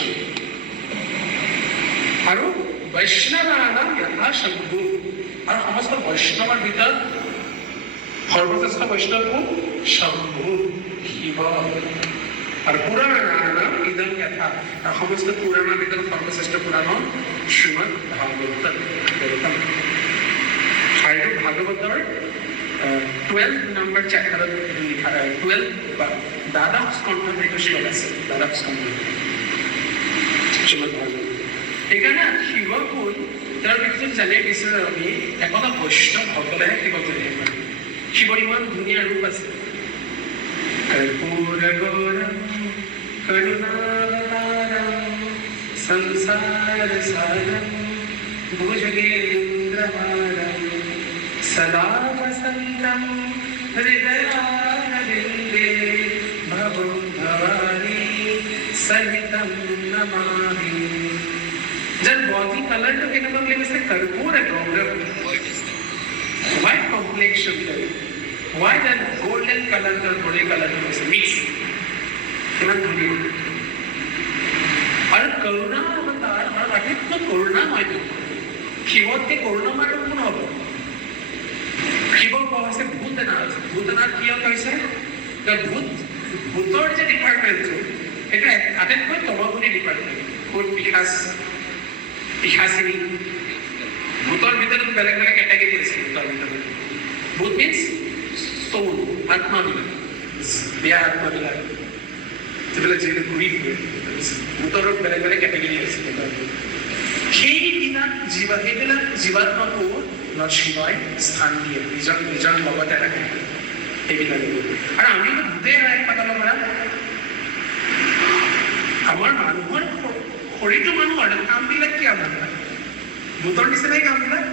আৰু বৈষ্ণৱানাম যথা শম্ভু, আৰু সমস্ত বৈষ্ণৱৰ ভিতৰত সৰ্বশ্ৰেষ্ঠ বৈষ্ণৱ কোন? শম্ভু, শিৱ। আৰু পুৰাণানাম ইদম যথা, আৰু সমস্ত পুৰাণৰ ভিতৰত সৰ্বশ্ৰেষ্ঠ পুৰাণ হ'ল শ্ৰীমদ ভাগৱত। আৰু ভাগৱতৰ 12 নম্বৰ চেপ্টাৰত লিখা, 12 দ্বাদশ স্কন্ধত এইটো শ্লোক আছে। দ্বাদশ স্কন্ধ শ্ৰীমদ ভাগৱত। সেইকাৰণে শিৱ কোন তাৰ বিষয়ে জানিব বিচাৰো আমি, একতা বৈষ্ণৱ ভক্তলেহে শিৱক জানিব পাৰি। শিৱৰ ইমান ধুনীয়া ৰূপ আছে। কৰ্পূৰ গৌৰম কৰুণাৱতাৰম সংসাৰ সাৰম ভুজগেন্দ্ৰহাৰম সদা বসন্তম হৃদয়াৰবিন্দে ভবং ভবানী সহিতম নমামি। যাৰ বডি কালাৰটা কেনেকুৱা লিখিছে? কৰ্পূৰ গৌৰম, white complexion, white and golden colour, তাৰ বডি কালাৰটো হৈছে মিক্স। কিমান ধুনীয়া। আৰু কৰুণা অৱতাৰ, আৰু আটাইতকৈ কৰুণাময়। শিৱতকৈ কৰুণাময় কোন হ'ব? শিৱক কোৱা হৈছে ভূতনাথ। ভূতনাথ কিয় কৈছে? ভূতৰ যে ডিপাৰ্টমেণ্টটো, সেইটো আটাইতকৈ তলগুণী ডিপাৰ্টমেণ্ট। ভূত, পিশাচিনী, ভূতৰ ভিতৰত বেলেগ বেলেগ কেটেগৰী আছে। ভূতৰ ভিতৰত ভূত মিনছ চৌল, আত্মাবিলাক, বেয়া আত্মাবিলাক, যিবিলাক যিহেতু ঘূৰি ফুৰে। ভূতৰ বেলেগ বেলেগ কেটেগৰী আছে। সেইবিলাক জীৱাত্মাকো লৰ্ড শিৱই স্থান দিয়ে, নিজৰ লগতে ৰাখে সেইবিলাক। আৰু আমিতো ভূতেই নাই পাতালৰ পৰা। আমাৰ মানুহৰ শৰীৰটো মানুহৰ কামবিলাক কি? আমাৰ ভূতৰ নিচিনাই কামবিলাক।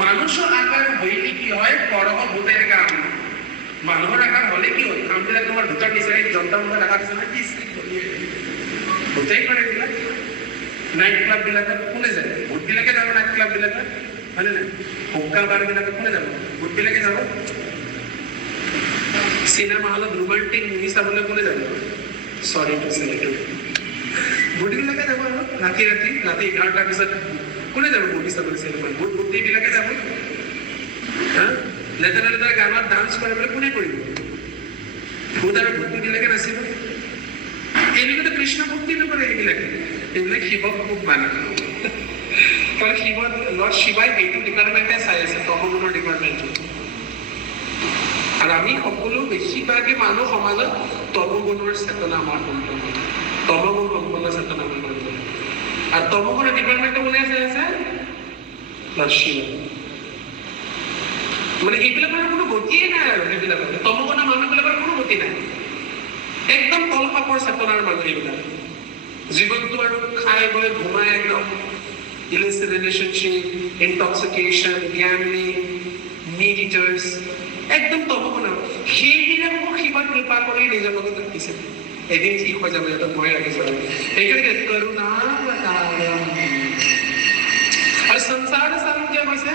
মানুহৰ আকাৰ হইলে কি হয়? পৰহ ভূতেৰ কাম। মানুহৰ আকাৰ হলে কি হয়? কামবিলাক তোমাৰ ভূতৰ নিচিনাই যন্ত্ৰৰ মধ্যে ৰাখা নিচিনা কি ভূতেই কৰে এইবিলাক। নাইট ক্লাব বিলাকত কোনে যায়? ভূতবিলাকে যাব নাইট ক্লাব বিলাকত, হয়নে নাই? হুক্কা বাৰ বিলাকত কোনে যাব? ভূতবিলাকে যাব। চিনেমা হলত ৰোমান্টিক মুভি চাবলৈ কোনে যাব? চৰি টু সে এইটো ভূতবিলাকে যাব। আৰু ৰাতি 11টাৰ পিছত কোনে যাব মুভি চাবলৈ? চিনেমা ভূতবিলাকে যাব। লেতেৰা লেতেৰা গানত ডান্স কৰিবলৈ কোনে কৰিব? ভূত আৰু ভূতবিলাকে নাচিব। এইবিলাকে কৃষ্ণ ভক্তি নকৰে, এইবিলাক শিৱক খুব মানে। কাৰণ লৰ্ড শিৱাই এইটো ডিপাৰ্টমেণ্টে চাই আছে, তমগুণৰ ডিপাৰ্টমেণ্টটো। আৰু আমি সকলো বেছিভাগে মানুহ সমাজত তমগুণৰ চেতনা আমাৰ সম্পন্ন, তমগুণ সম্পন্ন চেতনা আমাৰ সম্পন্ন। আৰু তমগুণৰ ডিপাৰ্টমেণ্টটো কোনে চাই আছে? লৰ্ড শিৱা। মানে এইবিলাকৰ কোনো গতিয়ে নাই আৰু সেইবিলাকৰ তমগুণৰ মানুহবিলাকৰ কোনো গতি নাই। একদম তলপাপৰ চেতনাৰ মানুহ এইবিলাক। জীৱনটো আৰু খাই বৈ ঘুমাই একদম illicit relationship, intoxication, gambling, meat eaters, একদম তমগুণ। সেইবিলাকো শিৱাই কৃপা কৰি নিজৰ লগত ৰাখিছে। এদিন ঠিক হৈ যাব, সিহঁতক মই ৰাখিছো। সেইকাৰণে কৰুণা আৰু সংসাৰ সাৰম কিয় কৈছে?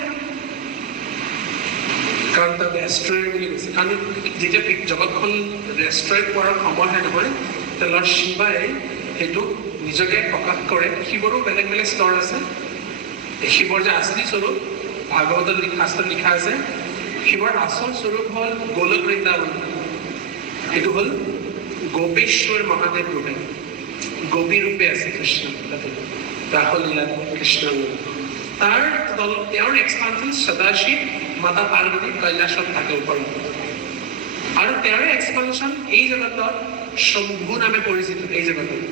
কাৰণ তাত ৰেষ্ট্ৰয় বুলি কৈছে। কাৰণ যেতিয়া জগতখন ৰেষ্ট্ৰয় কৰাৰ সময়হে নহয়, লৰ্ড শিৱাই সেইটো নিজকে প্ৰকাশ কৰে। শিৱৰো বেলেগ বেলেগ স্তৰ আছে। শিৱৰ যে আচলি স্বৰূপ ভাগৱতত শাস্ত্ৰত লিখা আছে, শিৱৰ আচল স্বৰূপ হ'ল গোলক বৃন্দাবন। সেইটো হ'ল গোপেশ্বৰ মহাদেৱ ৰূপে, গোপী ৰূপে আছে কৃষ্ণ তাতে, ৰাসলীলা কৃষ্ণ। তেওঁৰ এক্সপানশ্যন সদাশিৱ মাতা পাৰ্বতী কৈলাশত থাকে ওপৰত। আৰু তেওঁৰ এক্সপানশ্যন এই জগতত শম্ভু নামে পৰিচিত, এই জগতত।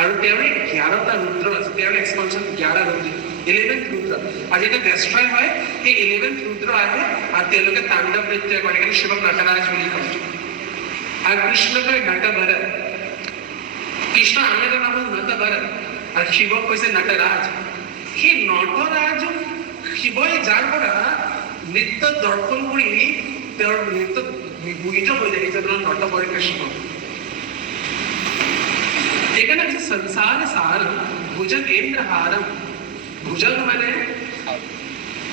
আৰু তেওঁৰ 11টা ৰুদ্ৰ আছে, তেওঁৰ এক্সপানশ্যন 11 ৰুদ্ৰ, 11th ৰুদ্ৰ। আৰু যেতিয়া ডেষ্ট্ৰয় হয়, সেই 11th ৰুদ্ৰ আহে আৰু তেওঁলোকে তাণ্ডৱ নৃত্য কৰে, কাৰণে শিৱক নটৰাজ বুলি কয়। আৰু কৃষ্ণক কয় নটভৰত। কৃষ্ণ আন এটা নাম হ'ল নটভৰত, আৰু শিৱক কৈছে নটৰাজ। সেই নটৰাজ শিৱই যাৰ পৰা নৃত্য দৰ্শন কৰি তেওঁৰ নৃত্যত মোহিত হৈ যায়, সেইজনৰ নটভৰ কৃষ্ণ। সেইকাৰণে হৈছে সংসাৰ সাৰম ভুজগেন্দ্ৰহাৰম। ভুজগ মানে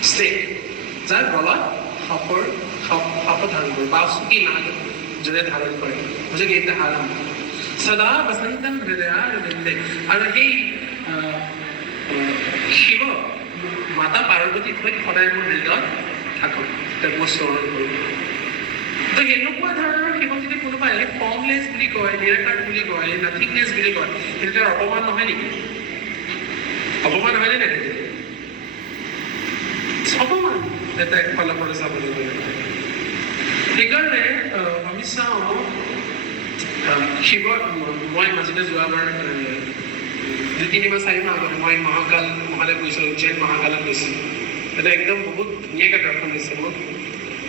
ষ্টেক, যাৰ গলত সাপ ধাৰণ কৰে, বাসুকী নাগ যোনে ধাৰণ কৰে, ভুজগেন্দ্ৰহাৰম। সদা বসন্তম হৃদয়াৰবিন্দে। আৰু সেই শিৱ মাতা পাৰ্বতীক হৈ সদায় মোৰ হৃদয়ত থাকক, তেওঁক মই স্মৰণ কৰোঁ। তো এনেকুৱা ধৰণৰ শিৱক যদি কোনোবাই ফৰ্মলেছ বুলি কয়, নিৰাকাৰ বুলি কয়, নাথিংনেছ বুলি কয়, সেইটো তাৰ অপমান নহয় নেকি? অপমান হয়নে নাই? অপমান এটা একফালৰ পৰা চাবলৈ গ'লে। সেইকাৰণে আমি চাওঁ শিৱৰ, মই মাজতে যোৱাবাৰ 2-3 মাহ 4 মাহ আগতে মই মহাকাল মহালয় গৈছিলোঁ, উজ্জয়ন মহাকালত গৈছিলোঁ। এটা একদম বহুত ধুনীয়াকৈ দৰ্শন হৈছে মোৰ।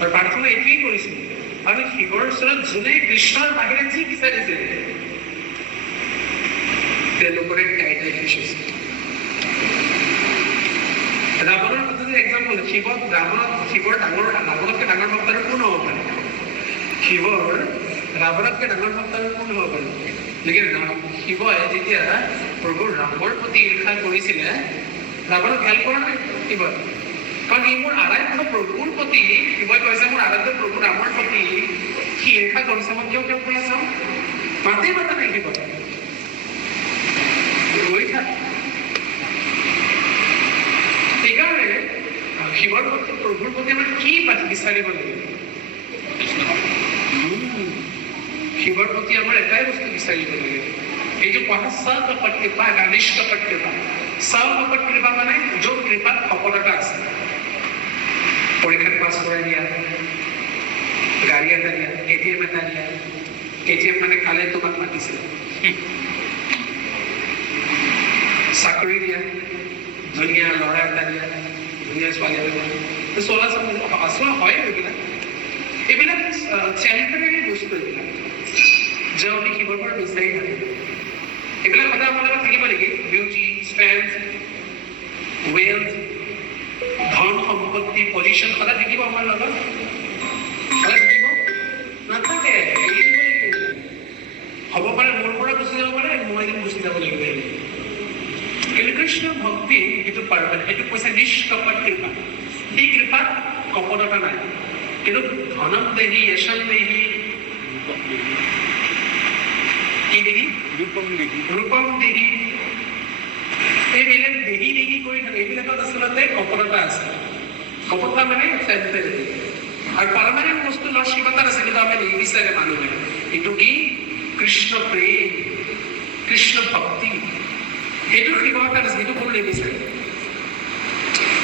আৰু প্ৰাৰ্থনা এইটোৱেই কৰিছিলোঁ, আৰু শিৱৰ ওচৰত যোনে কৃষ্ণৰ বাহিৰে যি বিচাৰিছে তেওঁলোকৰে গাইড ৰাখিছে। ৰাৱণৰ কথা যে এক্সাম্পল, শিৱৰ ৰাৱণতকৈ ডাঙৰ ভক্ত আৰু কোন হ'ব পাৰে? ৰাৱণতকৈ ডাঙৰ ভক্ত আৰু কোন হ'ব পাৰে? শিৱই যেতিয়া প্ৰভু ৰামৰ প্ৰতি ঈৰ্ষা কৰিছিলে, ৰাৱণক হেল্প কৰা নাই শিৱই। কাৰণ ই মোৰ আৰাধ্য প্ৰভুৰ প্ৰতি, শিৱই কৈছে মোৰ আৰাধ্য প্ৰভু ৰামৰ প্ৰতি সি ঈৰ্ষা কৰিছে, মই কিয় কৰি চাওঁ? মাতেই মাতা নাই শিৱই। সেইকাৰণে শিৱৰ প্ৰতি, প্ৰভুৰ প্ৰতি আমাৰ কি বিচাৰিব লাগে? শিৱৰ প্ৰতি আমাৰ এটাই বস্তু বিচাৰিব লাগে, এইটো কোৱা সকপট কৃপা, নিষ্কপট কৃপা। সকপট কৃপা মানে য'ত কৃপাত সফলতা আছে। পৰীক্ষাত পাছ কৰাই দিয়া, গাড়ী এটা দিয়া, ATM এটা দিয়া। ATM মানে কালে তোমাক মাতিছে। চাকৰি দিয়া, ধুনীয়া ল'ৰা এটা দিয়া, ধুনীয়া ছোৱালী এটা দিয়া। চলা হয় এইবিলাক টেম্পৰেৰী বস্তু। এইবিলাক যে আমি শিৱৰ পৰা বিচাৰি থাকোঁ, এইবিলাক সদায় আমাৰ লগত থাকিব নেকি? বিউটি, ষ্ট্ৰেংথ, ৱেলথ, ধন সম্পত্তি, পজিশ্যন সদায় থাকিব আমাৰ লগত? সদায় থাকিব? নাথাকে। হ'ব পাৰে মোৰ পৰা গুচি যাব পাৰে, মই এদিন গুচি যাব লাগিব। কিন্তু কৃষ্ণ ভক্তি যিটো পাৰ্বণ, সেইটো কৈছে নিষ্কপট কৃপা। সেই কৃপাত কপটতা নাই। কিন্তু ধনম দেহি, যশম দেহি, কি দেহি? ৰূপম দেহি। এইবিলাক দেহি কৰি থাকে, এইবিলাকত আচলতে কপটতা আছে। কপটতা মানে টেম্পৰেৰী। আৰু পাৰমাণিক বস্তু লৰ্ড শিৱ তাত আছে, কিন্তু আমি নিবিচাৰে মানুহে। এইটো কি? কৃষ্ণ প্ৰেম, কৃষ্ণ ভক্তি, সেইটো শিৱ তাত আছে, সেইটো কোনো নিবিচাৰে।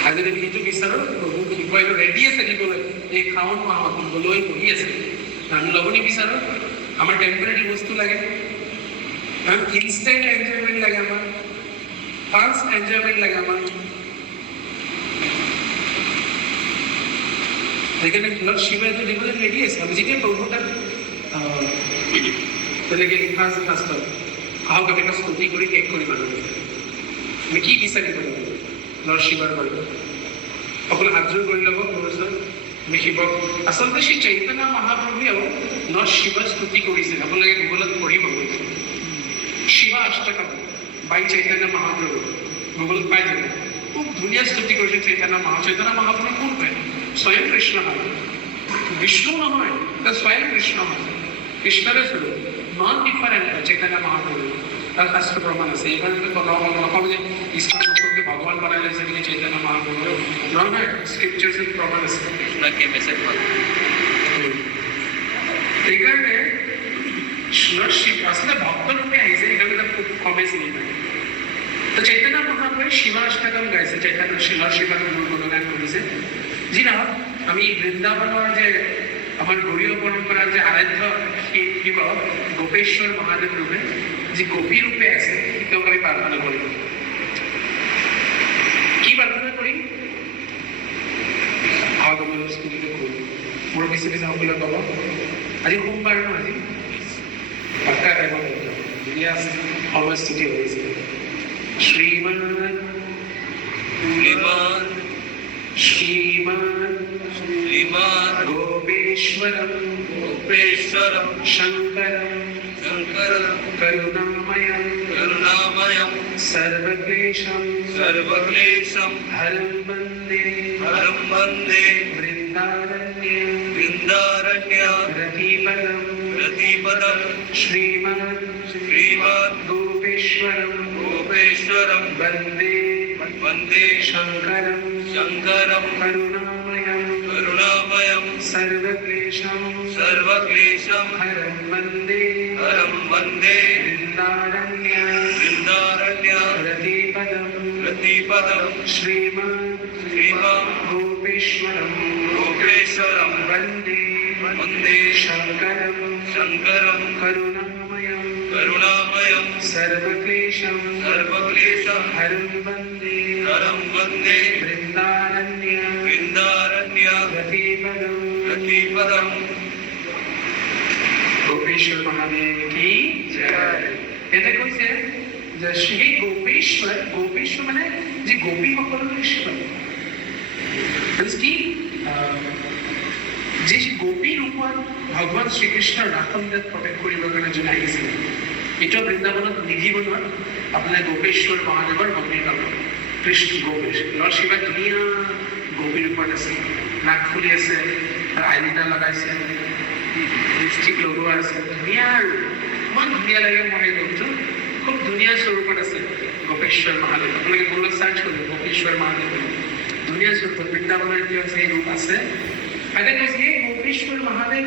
আৰু যদি সেইটো বিচাৰো, প্ৰভু শিৱই ৰেডি আছে দিবলৈ, এই শাওণ মাহত দিবলৈ বহি আছে। আমি ল'ব নিবিচাৰো। আমাৰ টেম্পৰেৰী বস্তু লাগে, ইনষ্টেণ্ট এনজয়মেণ্ট লাগে, আমাৰ ফাষ্ট এনজয়মেণ্ট লাগে আমাৰ। সেইকাৰণে লৰ্ড শিৱাই এইটো দিবলৈ ৰেডি আছে। আমি যেতিয়া প্ৰভু তাত তেনেকৈ লিখা আছে শাস্ত্ৰত, আহক আমি এটা স্তুতি কৰি শেষ কৰি মানুহ। আমি কি বিচাৰিব লাগিব লৰ্ড শিৱৰ মানুহ? সকলো হাতযোৰ কৰি ল'ব মোৰ ওচৰত। আমি শিৱক, আচলতে শ্ৰী চৈতন্য মহাপ্ৰভুৱেও লৰ্ড শিৱৰ স্তুতি কৰিছিল। আপোনালোকে গুগলত পঢ়িব, শিৱা অষ্টকম বাই চৈতন্য মহাপ্ৰভু, গুগলত পাই যাব। খুব ধুনীয়া স্তুতি কৰিছিল চৈতন্য মহাপ্ৰভু কোন হয়? স্বয়ং কৃষ্ণ হয়, বিষ্ণু নহয়, স্বয়ং কৃষ্ণ হয়, কৃষ্ণৰে স্বৰূপ, নন ডিফাৰেণ্ট হয় চৈতন্য মহাপ্ৰভু। তাৰ শাস্ত্ৰ প্ৰমাণ আছে। এইকাৰণে নকওঁ যে ঈশ্বৰ নকৰকে ভগৱান বনাই লৈছে বুলি চৈতন্য মহাপ্ৰভু, নহয়, স্ক্ৰিপচাৰ্ছ প্ৰমাণ আছে। সেইকাৰণে আচলতে ভক্তৰূপে আহিছে, সেইকাৰণে খুব কমে চিনি পায়। তো চৈতন্য মহাপ্ৰভুৱে শিৱাষ্টকম গাইছে, চৈতন্য শিৱৰ গুণগান কৰিছে। যি নহওক, আমি বৃন্দাবনৰ যে আমাৰ গৌড়ীয় পৰম্পৰাৰ যে আৰাধ্য শিৱ গোপেশ্বৰ মহাদেৱ ৰূপে, যি গোপী ৰূপে আছে, তেওঁক আমি প্ৰাৰ্থনা কৰিম। কি প্ৰাৰ্থনা কৰিম? আগমনৰ স্তুতিটো কৰিম। মোৰ পিছে পিছে সকলোৱে ক'ব, আজি সোমবাৰ ন, আজি পাক্কা টাইমত ধুনীয়া সময় স্তুতি হৈছে। শ্ৰীমান গোপেশ্বরম শঙ্করম করুণাময়ম সর্বক্লেশম হরম বন্দে বৃন্দারণ্য রতিপদম শ্রীমান গোপেশ্বরম বন্দে শঙ্করম করুণাময়ম সর্বক্লেশম হরম বন্দে বৃন্দারণ্য রতিপদম শ্রীমান গোপেশ্বরম বন্দে শঙ্করম করুণাময়ম সর্বক্লেশম হরম বন্দে বৃন্দারণ্য রতিপদম। গোপেশ্বর মহাদেব কি জয়। এটা কৈছে যে শ্ৰী গোপেশ্বৰ, গোপেশ্বৰ মানে যে গোপীসকলৰ ঈশ্বৰ, কি যে গোপী ৰূপত ভগৱান শ্ৰীকৃষ্ণৰ ৰাসলীলাত প্ৰৱেশ কৰিবৰ কাৰণে যোনে আহিছিলে। এইটো বৃন্দাবনত নিধিবনত আপোনাৰ গোপেশ্বৰ মহাদেৱৰ মন্দিৰ পাব। কৃষ্ণ গোপেশ লৰ্ড শিৱা ধুনীয়া গোপী ৰূপত আছে, নাক ফুলি আছে, আইলিটা লগাইছে, লিপষ্টিক লগোৱা আছে, ধুনীয়া আৰু ইমান ধুনীয়া লাগে। মই ৰূপটো খুব ধুনীয়া স্বৰূপত আছে গোপেশ্বৰ মহাদেৱ। আপোনালোকে গুগলত চাৰ্চ কৰিব গোপেশ্বৰ মহাদেৱ, ধুনীয়া স্বৰূপত বৃন্দাবনৰ এতিয়া সেই ৰূপ আছে। এটা কৈছে হে গোপেশ্বৰ মহাদেৱ,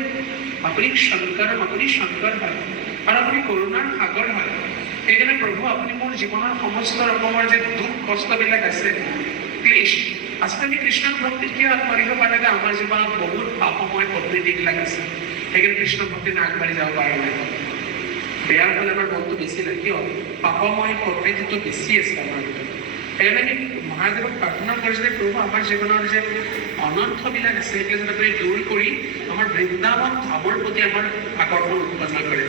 আপুনি শংকৰম, আপুনি শংকৰ হয় আৰু আপুনি কৰোণাৰ সাগৰ হয়। সেইকাৰণে প্ৰভু আপুনি মোৰ জীৱনৰ সমস্ত ৰকমৰ যে দুখ কষ্টবিলাক আছে, ক্লেশ, আচলতে আমি কৃষ্ণৰ ভক্তিত কিয় আগবাঢ়িব পৰা নাই? আমাৰ জীৱনত বহুত পাপময় প্ৰকৃতিবিলাক আছে, সেইকাৰণে কৃষ্ণ ভক্তিত আগবাঢ়ি যাব পৰা নাই। বেয়া হ'লে আমাৰ মনটো বেছি লাগে, কিয়? পাপময় প্ৰকৃতিটো বেছি আছে আমাৰ ভিতৰত। সেইকাৰণে মহাদেৱক প্ৰাৰ্থনা কৰিছিলে, প্ৰভু আমাৰ জীৱনৰ যে অনৰ্থবিলাক আছে সেইবিলাক যাতে আপুনি দূৰ কৰি আমাৰ বৃন্দাবন ধামৰ প্ৰতি আমাৰ আকৰ্ষণ উৎপন্ন কৰে।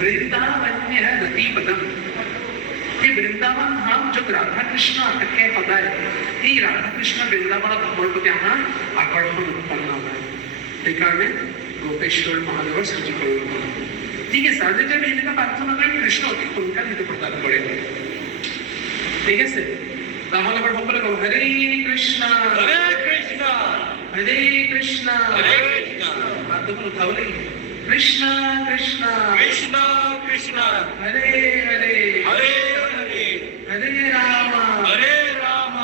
বৃন্দাবন্য ৰতিপদম, এই বৃন্দাবন ধাম য'ত ৰাধা কৃষ্ণ থাকে সদায়, এই ৰাধা কৃষ্ণ বৃন্দাবন ধামৰ প্ৰতি আমাৰ আকৰ্ষণ উৎপন্ন হয়। সেইকাৰণে গোপেশ্বৰ মহাদেৱৰ স্তুতি কৰিব। ঠিক আছে, আৰু যেতিয়া আমি এনেকুৱা প্ৰাৰ্থনা কৰিম, কৃষ্ণ অতি সোনকালে সেইটো প্ৰদান কৰে। ঠিক আছে, তাহলে আবার সকলে বলবো হরে কৃষ্ণ হরে কৃষ্ণ হাত দুটো উঠাবলে কৃষ্ণ কৃষ্ণ হরে হরে হরে রাম হরে রাম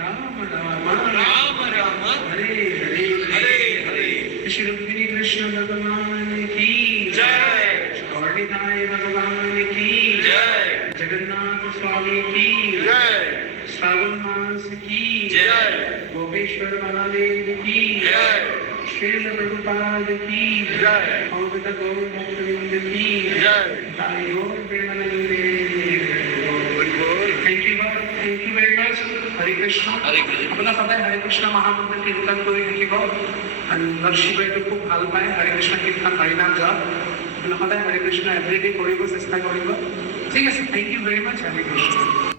রাম রাম दास की जय। गोपेश्वर महादेव की जय। श्रील प्रभुपाद की जय। और गौर भक्तवृंद की जय। ताई गौर प्रेमानंदे। Thank you very much. Hare Krishna. Hare Krishna. आपल्याला पता आहे हरे कृष्ण महामंत्र कीर्तन কৰি থাকিব আৰু লক্ষ্মীবাইটো খুব ভাল পায় হৰে কৃষ্ণ কীৰ্তন হৰিনাম জপ आपल्याला पता आहे हरे कृष्ण एव्हरीडे কৰিব চেষ্টা কৰিব ঠিক আছে thank you very mass Hare Krishna